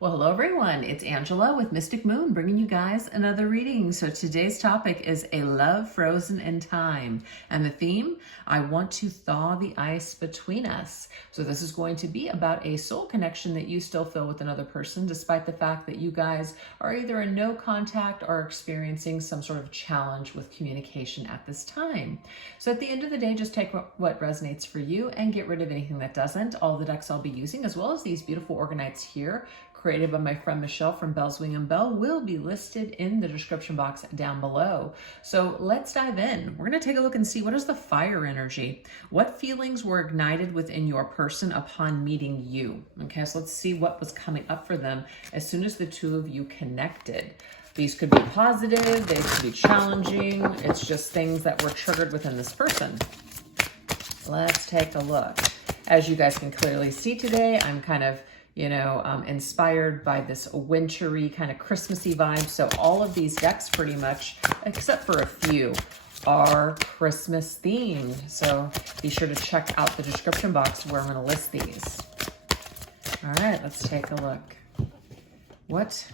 Well, hello everyone. It's Angela with Mystic Moon bringing you guys another reading. So today's topic is a love frozen in time. And the theme, I want to thaw the ice between us. So this is going to be about a soul connection that you still feel with another person, despite the fact that you guys are either in no contact or experiencing some sort of challenge with communication at this time. So at the end of the day, just take what resonates for you and get rid of anything that doesn't. All the decks I'll be using, as well as these beautiful organites here, created by my friend Michelle from Bells Wing and Bell, will be listed in the description box down below. So let's dive in. We're going to take a look and see what is the fire energy. What feelings were ignited within your person upon meeting you? Okay, so let's see what was coming up for them as soon as the two of you connected. These could be positive, they could be challenging. It's just things that were triggered within this person. Let's take a look. As you guys can clearly see today, I'm kind of inspired by this wintry kind of Christmassy vibe. So all of these decks pretty much, except for a few, are Christmas themed. So be sure to check out the description box where I'm going to list these. All right, let's take a look. What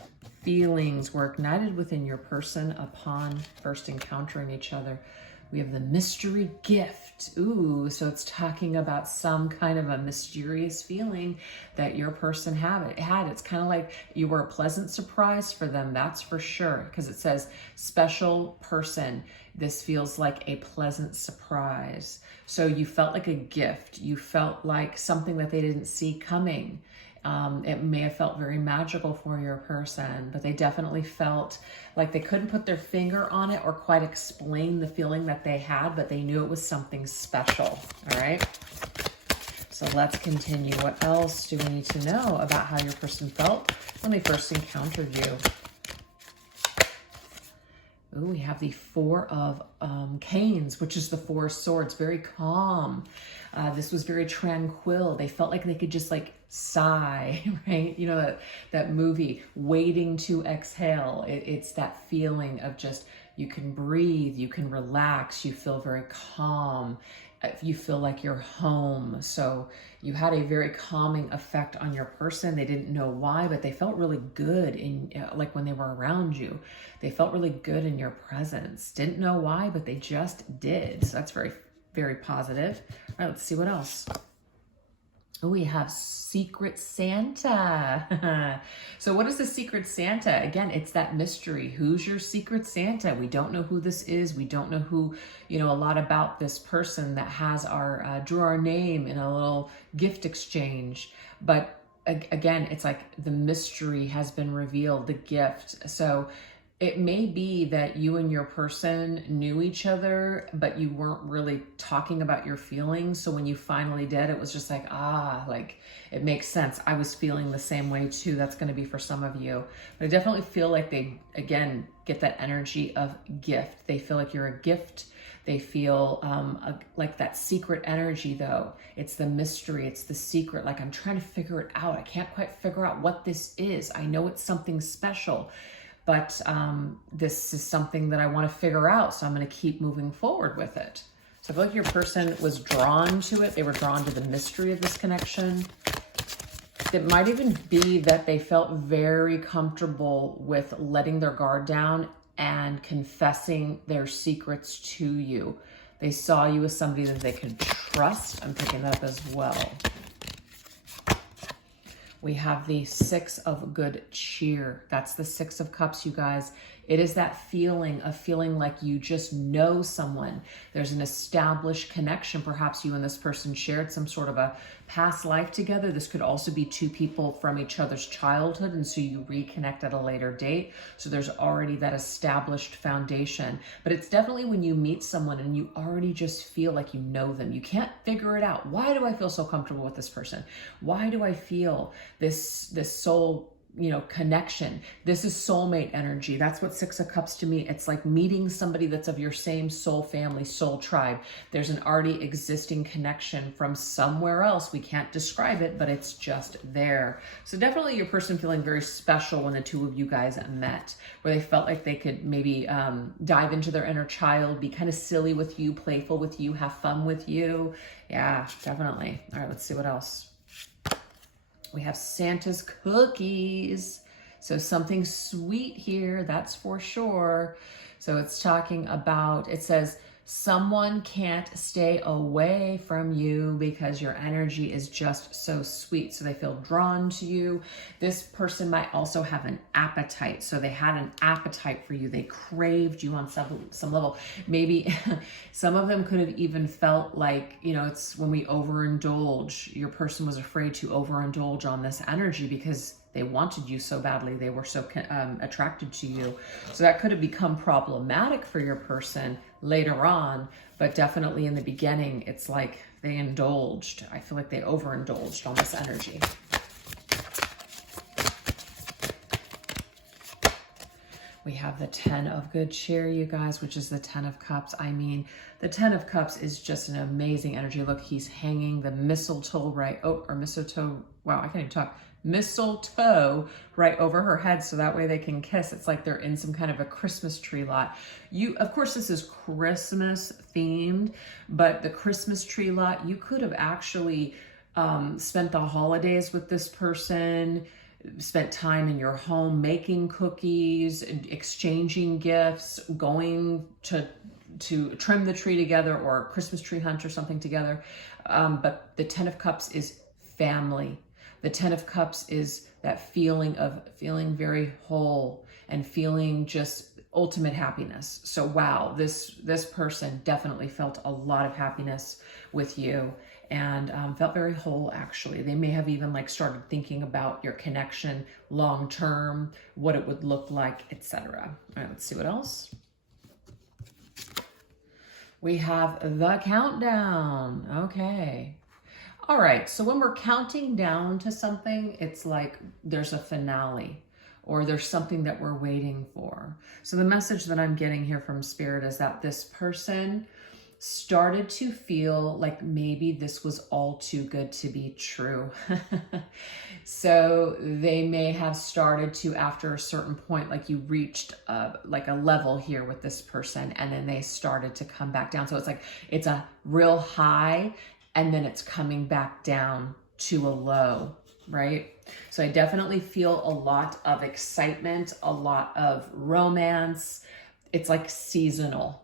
feelings were ignited within your person upon first encountering each other? We have the mystery gift. Ooh, so it's talking about some kind of a mysterious feeling that your person had. It's kind of like you were a pleasant surprise for them, that's for sure, because it says special person. This feels like a pleasant surprise. So you felt like a gift. You felt like something that they didn't see coming. It may have felt very magical for your person, but they definitely felt like they couldn't put their finger on it or quite explain the feeling that they had, but they knew it was something special. All right. So let's continue. What else do we need to know about how your person felt when they first encountered you? Ooh, we have the Four of Canes, which is the Four of Swords, very calm. This was very tranquil. They felt like they could just like sigh, right? You know, that movie, Waiting to Exhale. It's that feeling of just, you can breathe, you can relax, you feel very calm. You feel like you're home. So you had a very calming effect on your person. They didn't know why, but they felt really good in like when they were around you. They felt really good in your presence. Didn't know why, but they just did. So that's very, very positive. All right, let's see what else. Oh, we have Secret Santa. So what is the Secret Santa? Again, it's that mystery. Who's your Secret Santa? We don't know who this is. We don't know who, a lot about this person that has drew our name in a little gift exchange. But again, it's like the mystery has been revealed, the gift. So it may be that you and your person knew each other, but you weren't really talking about your feelings. So when you finally did, it was just like, like it makes sense. I was feeling the same way too. That's going to be for some of you. But I definitely feel like they, again, get that energy of gift. They feel like you're a gift. They feel like that secret energy though. It's the mystery, it's the secret. Like I'm trying to figure it out. I can't quite figure out what this is. I know it's something special. But this is something that I want to figure out, so I'm going to keep moving forward with it. So I feel like your person was drawn to it. They were drawn to the mystery of this connection. It might even be that they felt very comfortable with letting their guard down and confessing their secrets to you. They saw you as somebody that they could trust. I'm picking that up as well. We have the Six of Good Cheer. That's the Six of Cups, you guys. It is that feeling of feeling like you just know someone. There's an established connection. Perhaps you and this person shared some sort of a past life together. This could also be two people from each other's childhood, and so you reconnect at a later date. So there's already that established foundation. But it's definitely when you meet someone and you already just feel like you know them. You can't figure it out. Why do I feel so comfortable with this person? Why do I feel this soul connection? This is soulmate energy. That's what Six of Cups to me. It's like meeting somebody that's of your same soul family, soul tribe. There's an already existing connection from somewhere else. We can't describe it, but it's just there. So definitely your person feeling very special when the two of you guys met, where they felt like they could maybe dive into their inner child, be kind of silly with you, playful with you, have fun with you. Yeah, definitely. All right, let's see what else. We have Santa's cookies. So something sweet here, that's for sure. So it's talking about, it says, someone can't stay away from you because your energy is just so sweet. So they feel drawn to you. This person might also have an appetite. So they had an appetite for you. They craved you on some level. Maybe some of them could have even felt like, you know, it's when we overindulge. Your person was afraid to overindulge on this energy because they wanted you so badly. They were so attracted to you. So that could have become problematic for your person later on, but definitely in the beginning, it's like they indulged. I feel like they overindulged on this energy. We have the 10 of good cheer, you guys, which is the 10 of cups. I mean, the 10 of cups is just an amazing energy. Look, he's hanging the mistletoe mistletoe. Wow, I can't even talk. Mistletoe right over her head so that way they can kiss. It's like they're in some kind of a Christmas tree lot. Of course, this is Christmas themed, but the Christmas tree lot, you could have actually spent the holidays with this person, spent time in your home making cookies, exchanging gifts, going to trim the tree together or a Christmas tree hunt or something together. But the 10 of cups is family. The 10 of cups is that feeling of feeling very whole and feeling just ultimate happiness. So wow, this person definitely felt a lot of happiness with you and felt very whole actually. They may have even like started thinking about your connection long term, what it would look like, etc. All right, let's see what else. We have the countdown. Okay. All right, so when we're counting down to something, it's like there's a finale or there's something that we're waiting for. So the message that I'm getting here from Spirit is that this person started to feel like maybe this was all too good to be true. So they may have started to, after a certain point, like you reached like a level here with this person, and then they started to come back down. So it's like, it's a real high, and then it's coming back down to a low, right? So I definitely feel a lot of excitement, a lot of romance. It's like seasonal.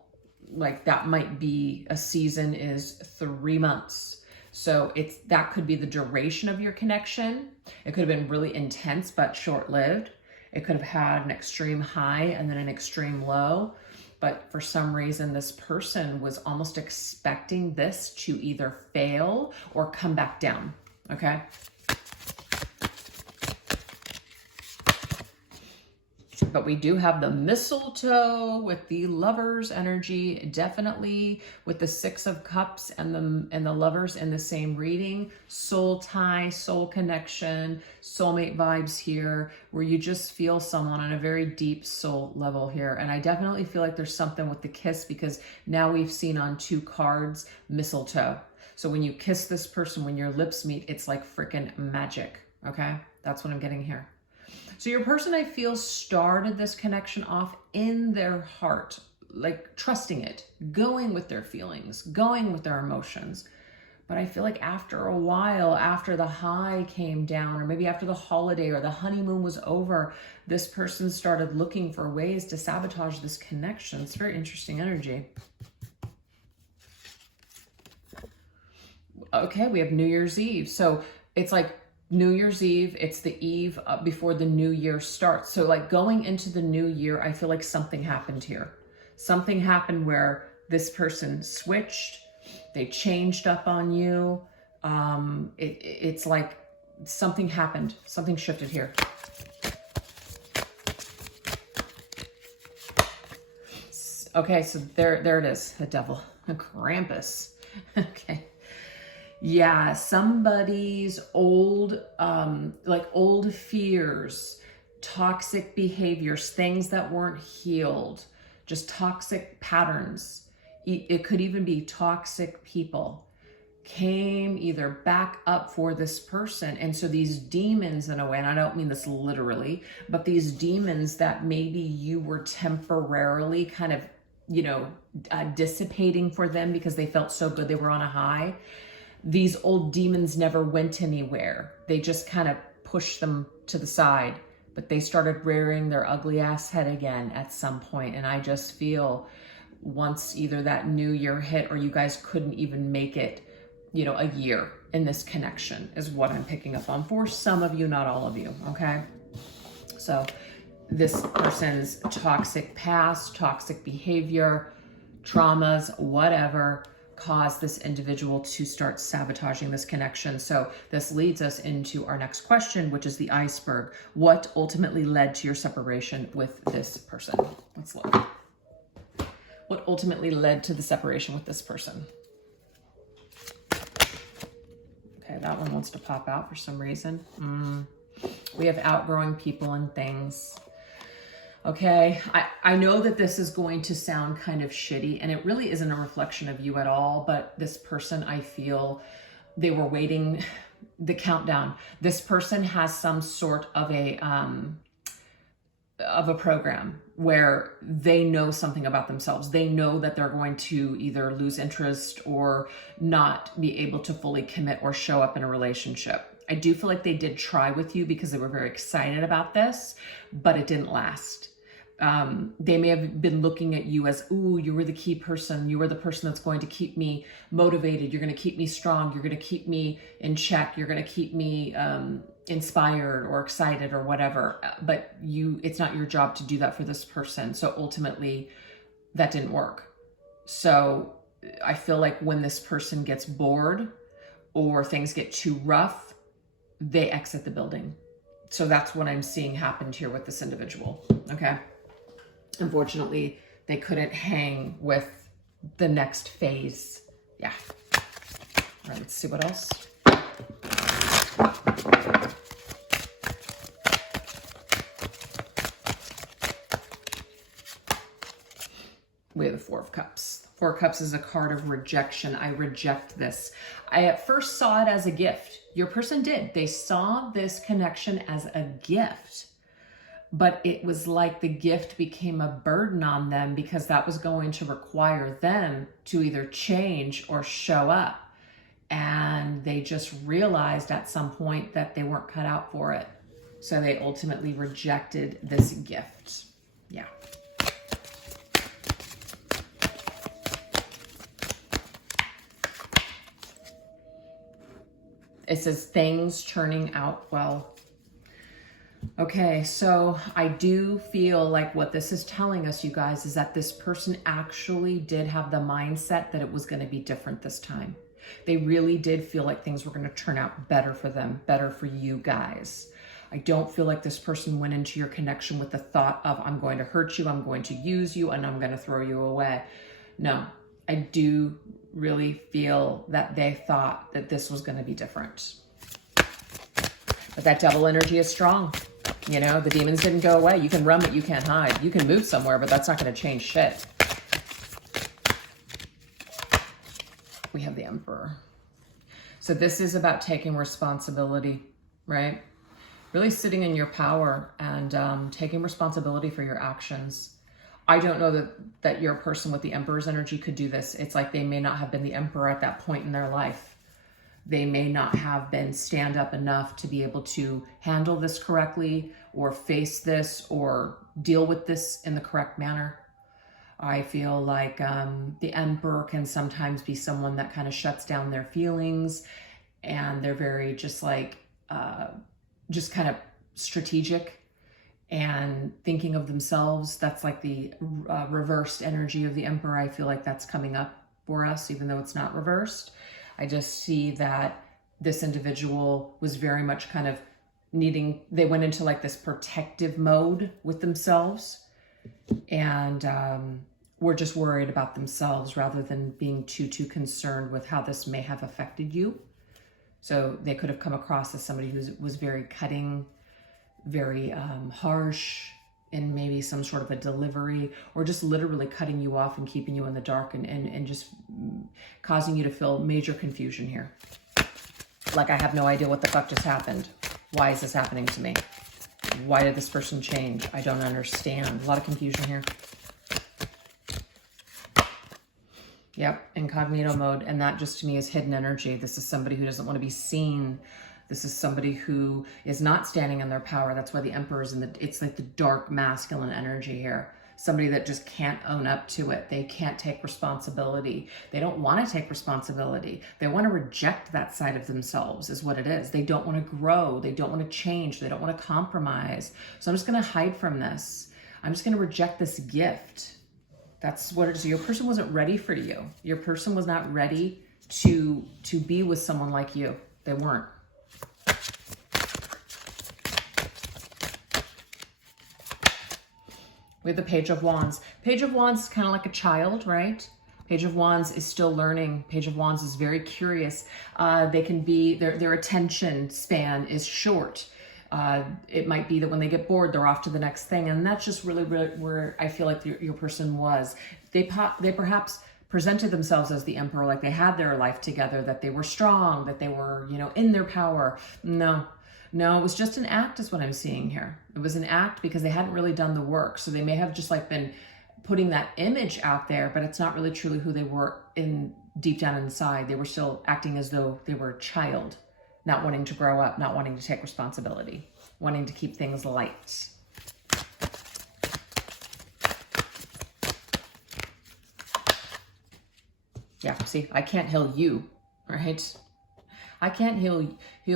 Like that might be, a season is 3 months. So that could be the duration of your connection. It could have been really intense, but short-lived. It could have had an extreme high and then an extreme low. But for some reason, this person was almost expecting this to either fail or come back down, okay? But we do have the mistletoe with the Lovers energy, definitely with the 6 of Cups and the Lovers in the same reading. Soul tie, soul connection, soulmate vibes here, where you just feel someone on a very deep soul level here. And I definitely feel like there's something with the kiss, because now we've seen on 2 cards, mistletoe. So when you kiss this person, when your lips meet, it's like freaking magic, okay? That's what I'm getting here. So your person, I feel, started this connection off in their heart, like trusting it, going with their feelings, going with their emotions. But I feel like after a while, after the high came down, or maybe after the holiday or the honeymoon was over, this person started looking for ways to sabotage this connection. It's very interesting energy. Okay, we have New Year's Eve. So it's like New Year's Eve, it's the eve before the new year starts. So like going into the new year, I feel like something happened here. Something happened where this person switched, they changed up on you. It's like something happened, something shifted here. Okay, so there it is, the devil, Krampus. Okay. Yeah, somebody's old, like old fears, toxic behaviors, things that weren't healed, just toxic patterns. It could even be toxic people came either back up for this person. And so these demons, in a way, and I don't mean this literally, but these demons that maybe you were temporarily kind of, dissipating for them because they felt so good, they were on a high. These old demons never went anywhere. They just kind of push them to the side, but they started rearing their ugly ass head again at some point. And I just feel once either that new year hit or you guys couldn't even make it, you know, a year in this connection is what I'm picking up on for some of you, not all of you, okay? So this person's toxic past, toxic behavior, traumas, whatever, caused this individual to start sabotaging this connection. So this leads us into our next question, which is the iceberg. What ultimately led to your separation with this person? Let's look. What ultimately led to the separation with this person? Okay, that one wants to pop out for some reason. We have outgrowing people and things. Okay, I know that this is going to sound kind of shitty, and it really isn't a reflection of you at all, but this person, I feel they were waiting the countdown. This person has some sort of a program where they know something about themselves. They know that they're going to either lose interest or not be able to fully commit or show up in a relationship. I do feel like they did try with you because they were very excited about this, but it didn't last. They may have been looking at you as, ooh, you were the key person. You were the person that's going to keep me motivated. You're going to keep me strong. You're going to keep me in check. You're going to keep me inspired or excited or whatever. But it's not your job to do that for this person. So ultimately, that didn't work. So I feel like when this person gets bored or things get too rough, they exit the building. So that's what I'm seeing happened here with this individual, okay? Unfortunately, they couldn't hang with the next phase. Yeah. All right, let's see what else. We have the Four of Cups. Four of Cups is a card of rejection. I reject this. I at first saw it as a gift. Your person did. They saw this connection as a gift. But it was like the gift became a burden on them because that was going to require them to either change or show up. And they just realized at some point that they weren't cut out for it. So they ultimately rejected this gift. Yeah. It says things turning out well. Okay, so I do feel like what this is telling us, you guys, is that this person actually did have the mindset that it was going to be different this time. They really did feel like things were going to turn out better for them, better for you guys. I don't feel like this person went into your connection with the thought of, I'm going to hurt you, I'm going to use you, and I'm going to throw you away. No, I do really feel that they thought that this was going to be different. But that devil energy is strong. You know, the demons didn't go away. You can run, but you can't hide. You can move somewhere, but that's not going to change shit. We have the Emperor. So this is about taking responsibility, right? Really sitting in your power and taking responsibility for your actions. I don't know that your person with the Emperor's energy could do this. It's like they may not have been the Emperor at that point in their life. They may not have been stand up enough to be able to handle this correctly or face this or deal with this in the correct manner. I feel like the Emperor can sometimes be someone that kind of shuts down their feelings, and they're very just like, just kind of strategic and thinking of themselves. That's like the reversed energy of the Emperor. I feel like that's coming up for us, even though it's not reversed. I just see that this individual was very much kind of they went into like this protective mode with themselves, and were just worried about themselves rather than being too concerned with how this may have affected you. So they could have come across as somebody who was very cutting, very harsh, in maybe some sort of a delivery, or just literally cutting you off and keeping you in the dark and just causing you to feel major confusion here. Like, I have no idea what the fuck just happened. Why is this happening to me? Why did this person change? I don't understand. A lot of confusion here. Yep, incognito mode. And that just to me is hidden energy. This is somebody who doesn't want to be seen. This is somebody who is not standing in their power. That's why the Emperor is it's like the dark masculine energy here. Somebody that just can't own up to it. They can't take responsibility. They don't want to take responsibility. They want to reject that side of themselves is what it is. They don't want to grow. They don't want to change. They don't want to compromise. So I'm just going to hide from this. I'm just going to reject this gift. That's what it is. Your person wasn't ready for you. Your person was not ready to be with someone like you. They weren't. We have the Page of Wands. Page of Wands is kind of like a child, right? Page of Wands is still learning. Page of Wands is very curious. They can be, their attention span is short. It might be that when they get bored, they're off to the next thing. And that's just really where I feel like your person was. They perhaps presented themselves as the Emperor, like they had their life together, that they were strong, that they were, in their power. No, it was just an act is what I'm seeing here. It was an act because they hadn't really done the work. So they may have just like been putting that image out there, but it's not really truly who they were deep down inside. They were still acting as though they were a child, not wanting to grow up, not wanting to take responsibility, wanting to keep things light. Yeah, see, I can't heal you, right? I can't heal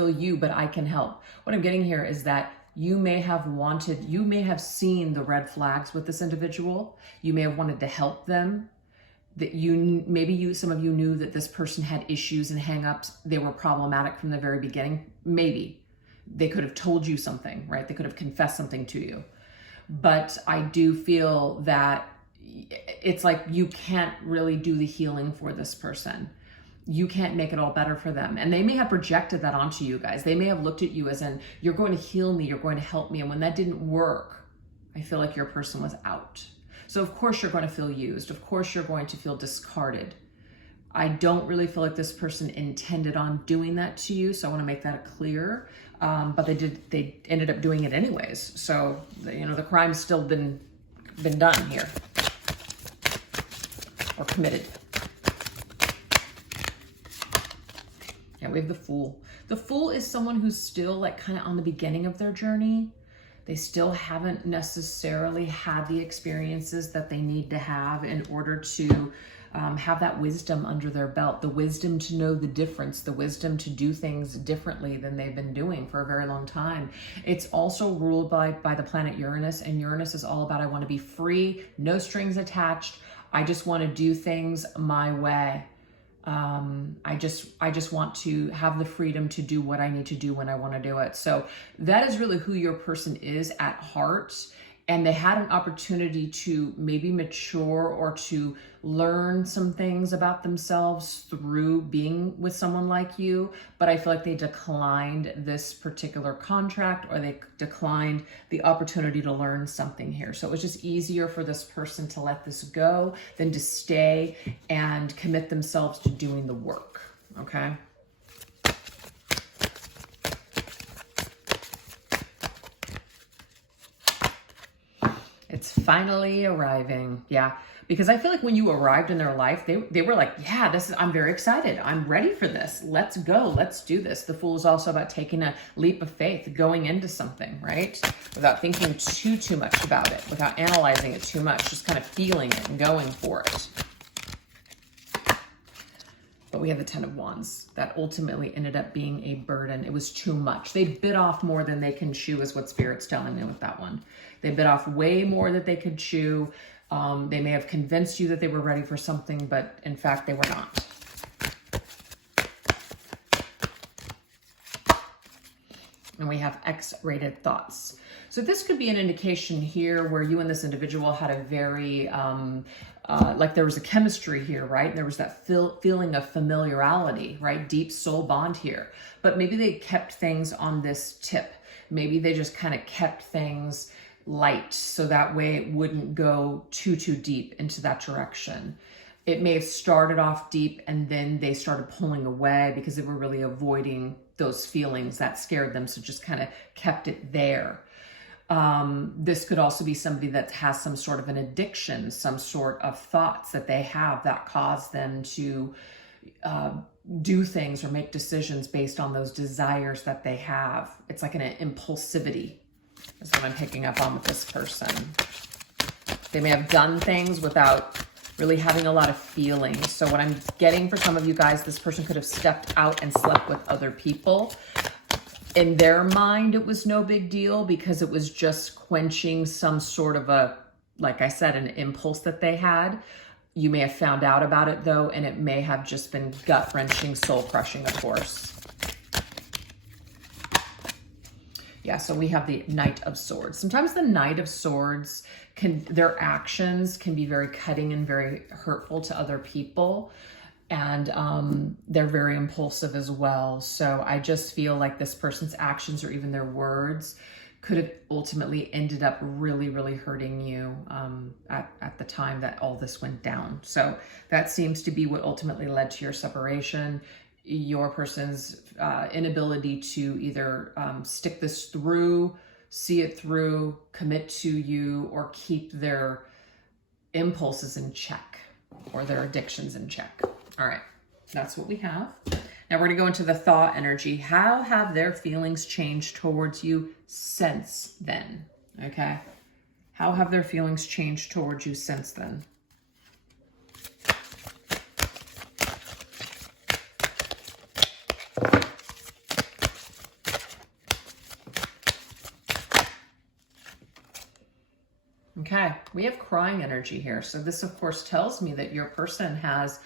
you, but I can help. What I'm getting here is that you may have seen the red flags with this individual. You may have wanted to help them. That some of you knew that this person had issues and hang-ups. They were problematic from the very beginning. Maybe they could have told you something, right? They could have confessed something to you. But I do feel that it's like you can't really do the healing for this person. You can't make it all better for them. And they may have projected that onto you guys. They may have looked at you as in, you're going to heal me, you're going to help me. And when that didn't work, I feel like your person was out. So of course you're going to feel used. Of course you're going to feel discarded. I don't really feel like this person intended on doing that to you. So I want to make that clear. But they ended up doing it anyways. So, the crime's still been done here. Or committed. Yeah, we have the Fool. The Fool is someone who's still like kind of on the beginning of their journey. They still haven't necessarily had the experiences that they need to have in order to have that wisdom under their belt, the wisdom to know the difference, the wisdom to do things differently than they've been doing for a very long time. It's also ruled by the planet Uranus, and Uranus is all about, I want to be free, no strings attached. I just want to do things my way. I just want to have the freedom to do what I need to do when I want to do it. So that is really who your person is at heart. And they had an opportunity to maybe mature or to learn some things about themselves through being with someone like you. But I feel like they declined this particular contract, or they declined the opportunity to learn something here. So it was just easier for this person to let this go than to stay and commit themselves to doing the work. Okay. It's finally arriving. Yeah. Because I feel like when you arrived in their life, they were like, yeah, I'm very excited. I'm ready for this. Let's go. Let's do this. The Fool is also about taking a leap of faith, going into something, right? Without thinking too much about it, without analyzing it too much, just kind of feeling it and going for it. But we have the Ten of Wands. That ultimately ended up being a burden. It was too much. They bit off more than they can chew is what Spirit's telling me with that one. They bit off way more than they could chew. They may have convinced you that they were ready for something, but in fact, they were not. And we have X-rated thoughts. So this could be an indication here where you and this individual had a very, like there was a chemistry here, right? There was that feeling of familiarity, right? Deep soul bond here. But maybe they kept things on this tip. Maybe they just kind of kept things light, so that way it wouldn't go too deep into that direction. It may have started off deep and then they started pulling away because they were really avoiding those feelings that scared them, so just kind of kept it there. This could also be somebody that has some sort of an addiction, some sort of thoughts that they have that cause them to do things or make decisions based on those desires that they have. It's like an impulsivity is what I'm picking up on with this person. They may have done things without really having a lot of feelings. So what I'm getting for some of you guys, this person could have stepped out and slept with other people. In their mind, it was no big deal because it was just quenching some sort of a, like I said, an impulse that they had. You may have found out about it though, and it may have just been gut-wrenching, soul-crushing, of course. Yeah, so we have the Knight of Swords. Sometimes the Knight of Swords, their actions can be very cutting and very hurtful to other people. And they're very impulsive as well. So I just feel like this person's actions or even their words could have ultimately ended up really, really hurting you at the time that all this went down. So that seems to be what ultimately led to your separation. Your person's inability to either stick this through, see it through, commit to you, or keep their impulses in check or their addictions in check. All right, that's what we have. Now we're gonna go into the Thaw energy. How have their feelings changed towards you since then? Okay, how have their feelings changed towards you since then? Okay, we have crying energy here. So this, of course, tells me that your person has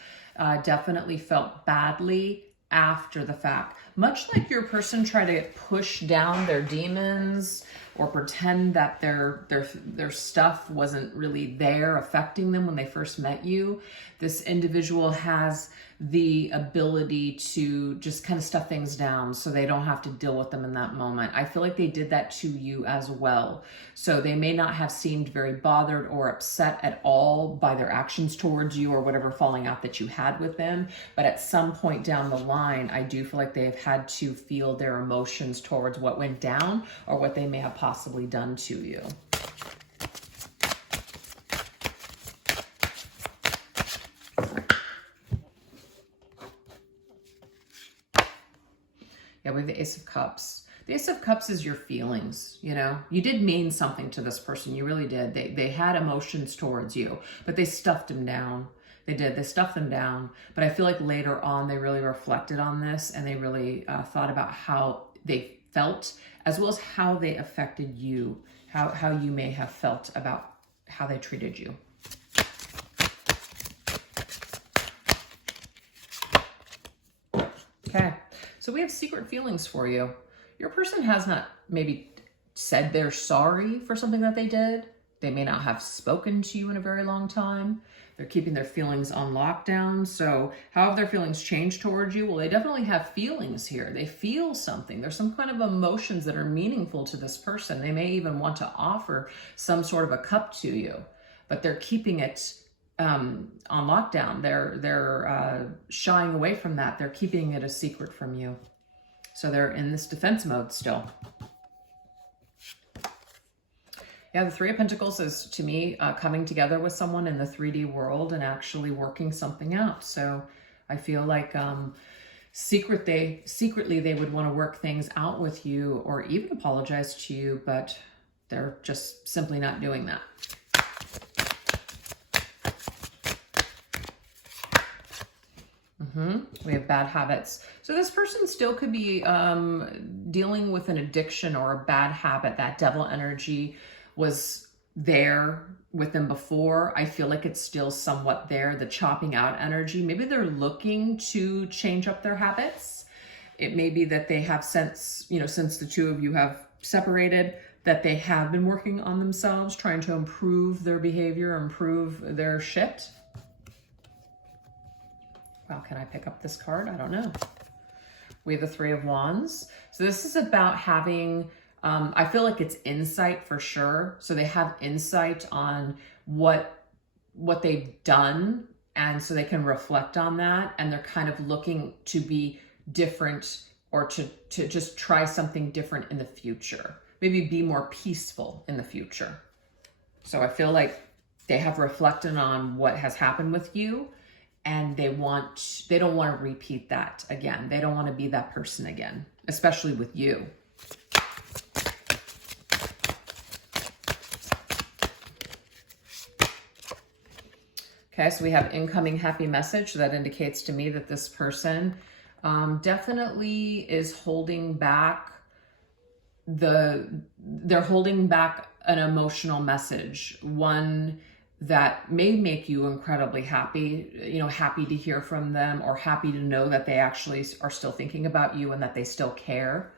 definitely felt badly after the fact. Much like your person tried to push down their demons or pretend that their stuff wasn't really there affecting them when they first met you, this individual has the ability to just kind of stuff things down so they don't have to deal with them in that moment. I feel like they did that to you as well. So they may not have seemed very bothered or upset at all by their actions towards you or whatever falling out that you had with them. But at some point down the line, I do feel like they've had to feel their emotions towards what went down or what they may have possibly done to you. Yeah, we have the Ace of Cups. The Ace of Cups is your feelings, you know? You did mean something to this person. You really did. They had emotions towards you, but they stuffed them down. They did. They stuffed them down. But I feel like later on, they really reflected on this and they really thought about how they felt as well as how they affected you, how you may have felt about how they treated you. Okay. So we have secret feelings for you. Your person has not maybe said they're sorry for something that they did. They may not have spoken to you in a very long time. They're keeping their feelings on lockdown. So how have their feelings changed towards you? Well, they definitely have feelings here. They feel something. There's some kind of emotions that are meaningful to this person. They may even want to offer some sort of a cup to you, but they're keeping it on lockdown. They're shying away from that. They're keeping it a secret from you. So they're in this defense mode still. Yeah, the Three of Pentacles is, to me, coming together with someone in the 3D world and actually working something out. So I feel like secretly they would want to work things out with you or even apologize to you, but they're just simply not doing that. We have bad habits. So this person still could be dealing with an addiction or a bad habit. That devil energy was there with them before. I feel like it's still somewhat there. The chopping out energy, maybe they're looking to change up their habits. It may be that they have since the two of you have separated, that they have been working on themselves, trying to improve their behavior, improve their shit. Wow, can I pick up this card? I don't know. We have the Three of Wands. So this is about having, I feel like it's insight for sure. So they have insight on what they've done. And so they can reflect on that. And they're kind of looking to be different or to just try something different in the future. Maybe be more peaceful in the future. So I feel like they have reflected on what has happened with you and they don't want to repeat that again. They don't want to be that person again, especially with you. Okay, so we have incoming happy message. That indicates to me that this person definitely is holding back they're holding back an emotional message, one that may make you incredibly happy, happy to hear from them, or happy to know that they actually are still thinking about you and that they still care.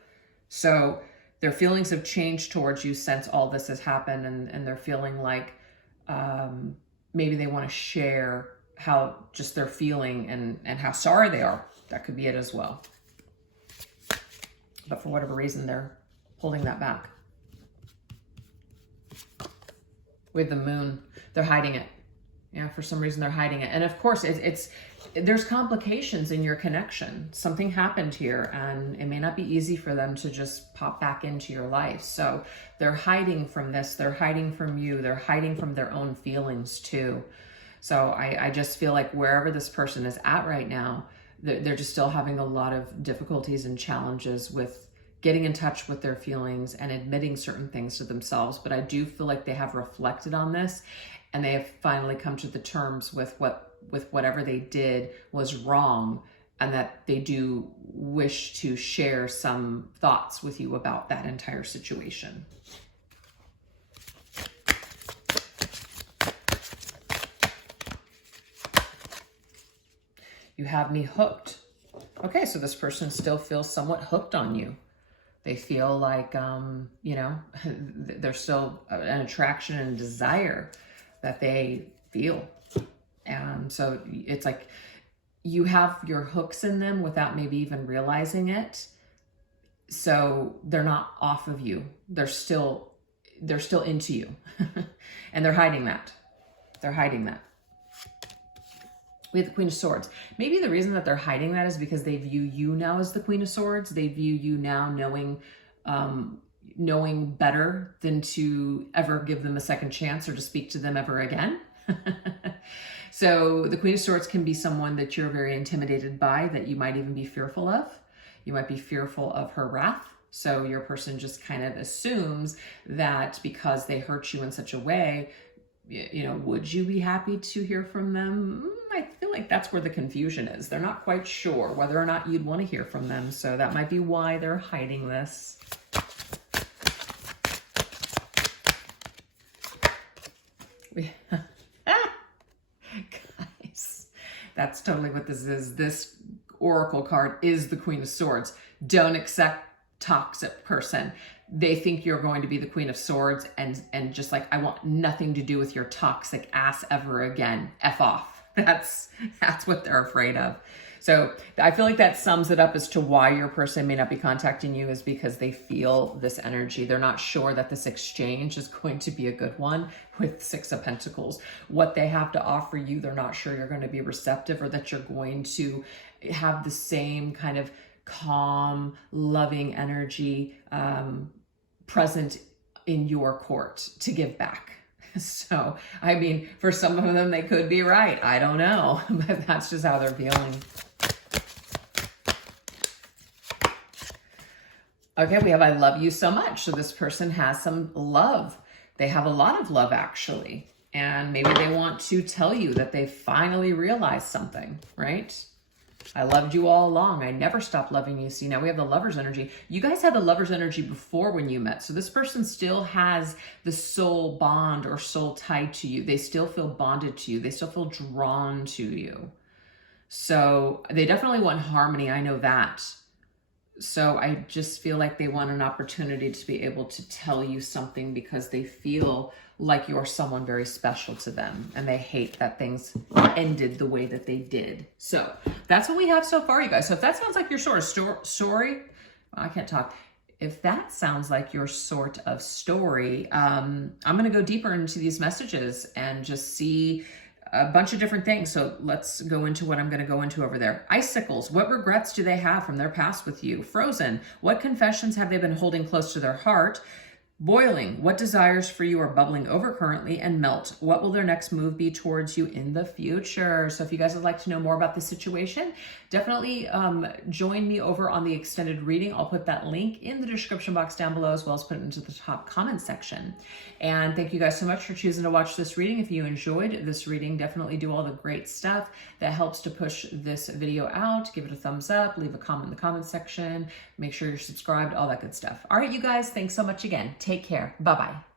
So their feelings have changed towards you since all this has happened, and they're feeling like maybe they want to share how just they're feeling and how sorry they are. That could be it as well. But for whatever reason, they're holding that back. With the moon, they're hiding it. Yeah, for some reason they're hiding it. And of course, there's complications in your connection. Something happened here, and it may not be easy for them to just pop back into your life. So they're hiding from this. They're hiding from you. They're hiding from their own feelings too. So I just feel like wherever this person is at right now, they're just still having a lot of difficulties and challenges with getting in touch with their feelings and admitting certain things to themselves. But I do feel like they have reflected on this, and they have finally come to the terms with whatever they did was wrong, and that they do wish to share some thoughts with you about that entire situation. You have me hooked. Okay, so this person still feels somewhat hooked on you. They feel like, there's still an attraction and desire that they feel. And so it's like you have your hooks in them without maybe even realizing it. So they're not off of you. They're still into you. And they're hiding that. They're hiding that. We have the Queen of Swords. Maybe the reason that they're hiding that is because they view you now as the Queen of Swords. They view you now knowing better than to ever give them a second chance or to speak to them ever again. So the Queen of Swords can be someone that you're very intimidated by, that you might even be fearful of. You might be fearful of her wrath. So your person just kind of assumes that because they hurt you in such a way, would you be happy to hear from them? I feel like that's where the confusion is. They're not quite sure whether or not you'd want to hear from them. So that might be why they're hiding this. Guys, that's totally what this is. This oracle card is the Queen of Swords. Don't accept toxic person. They think you're going to be the Queen of Swords and just like, I want nothing to do with your toxic ass ever again. F off. That's what they're afraid of. So I feel like that sums it up as to why your person may not be contacting you, is because they feel this energy. They're not sure that this exchange is going to be a good one with Six of Pentacles. What they have to offer you, they're not sure you're going to be receptive, or that you're going to have the same kind of calm, loving energy present in your court to give back. So, I mean, for some of them, they could be right. I don't know, but that's just how they're feeling. Okay, we have I love you so much. So this person has some love. They have a lot of love, actually. And maybe they want to tell you that they finally realized something, right? I loved you all along. I never stopped loving you. See, now we have the Lover's energy. You guys had the Lover's energy before when you met. So this person still has the soul bond or soul tied to you. They still feel bonded to you. They still feel drawn to you. So they definitely want harmony. I know that. So I just feel like they want an opportunity to be able to tell you something because they feel like you're someone very special to them, and they hate that things ended the way that they did. So that's what we have so far, you guys. So if that sounds like your sort of story, I can't talk. If that sounds like your sort of story, I'm going to go deeper into these messages and just see a bunch of different things. So let's go into what I'm going to go into over there. Icicles. What regrets do they have from their past with you? Frozen. What confessions have they been holding close to their heart? Boiling, what desires for you are bubbling over currently and melt? What will their next move be towards you in the future? So if you guys would like to know more about the situation, definitely join me over on the extended reading. I'll put that link in the description box down below, as well as put it into the top comment section. And thank you guys so much for choosing to watch this reading. If you enjoyed this reading, definitely do all the great stuff that helps to push this video out. Give it a thumbs up, leave a comment in the comment section, make sure you're subscribed, all that good stuff. All right, you guys, thanks so much again. Take care. Bye-bye.